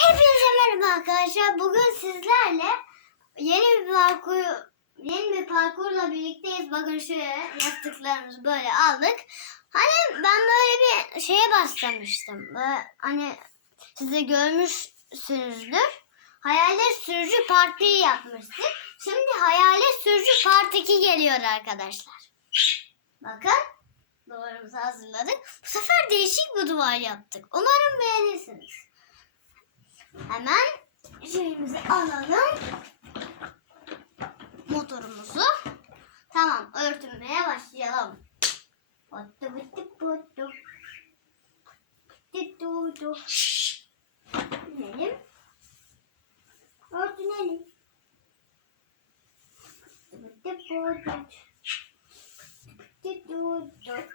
Hepinize merhaba arkadaşlar. Bugün sizlerle yeni bir parkur yeni bir parkurla birlikteyiz. Bakın şöyle yastıklarımızı böyle aldık. Hani ben böyle bir şeye başlamıştım. Böyle hani siz de görmüşsünüzdür. Hayalet sürücü partiyi yapmıştık. Şimdi hayalet sürücü part 2 geliyor arkadaşlar. Bakın duvarımızı hazırladık. Bu sefer değişik bir duvar yaptık. Umarım beğenirsiniz. Hemen şeyimizi alalım. Motorumuzu. Tamam örtünmeye başlayalım. Bıttı bıttı bıttı. Bıttı bıttı. İnelim. Örtünelim. Bıttı bıttı bıttı.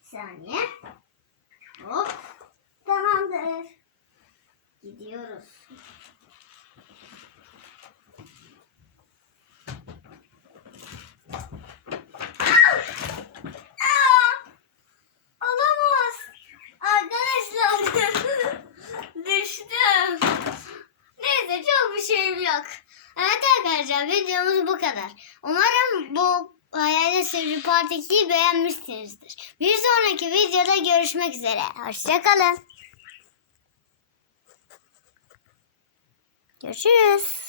Saniye. Hop. Evet arkadaşlar videomuz bu kadar. Umarım bu Hayalet Sürücü Part 2'yi beğenmişsinizdir. Bir sonraki videoda görüşmek üzere. Hoşçakalın. Görüşürüz.